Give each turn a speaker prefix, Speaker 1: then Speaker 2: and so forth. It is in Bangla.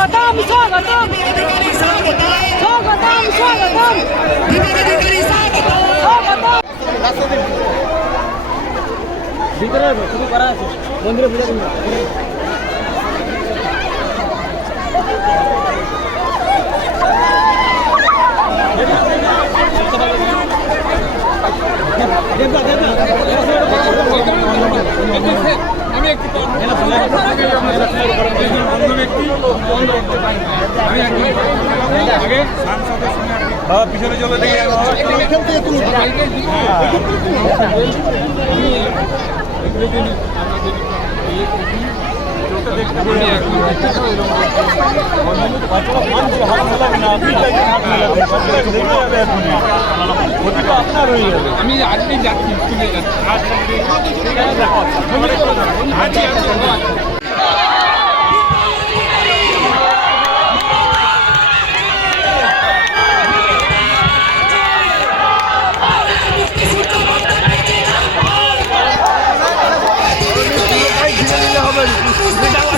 Speaker 1: স্বাগতম স্বাগতম। স্বাগতম স্বাগতম।
Speaker 2: ভিতরে শুরু করা আছে মন্দিরে পূজা করুন
Speaker 3: আমি পিছনে চলে আমি আজকে যাচ্ছি স্কুলে যাচ্ছি। ไม่ต้อง